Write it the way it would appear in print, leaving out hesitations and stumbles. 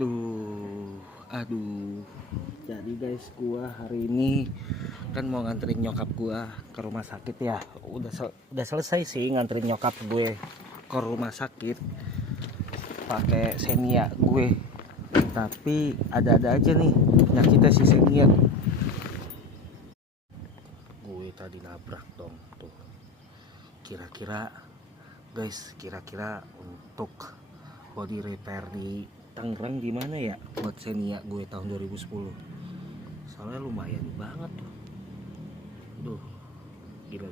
Aduh. Jadi guys, gua hari ini kan mau nganterin nyokap gua ke rumah sakit ya. Udah selesai sih nganterin nyokap gue ke rumah sakit pakai Xenia gue. Tapi ada-ada aja nih penyakitnya si Xenia. Gue tadi nabrak dong tuh. Kira-kira untuk body repair di Tangerang gimana ya buat Xenia gue tahun 2010. Soalnya lumayan banget tuh. Duh, gila.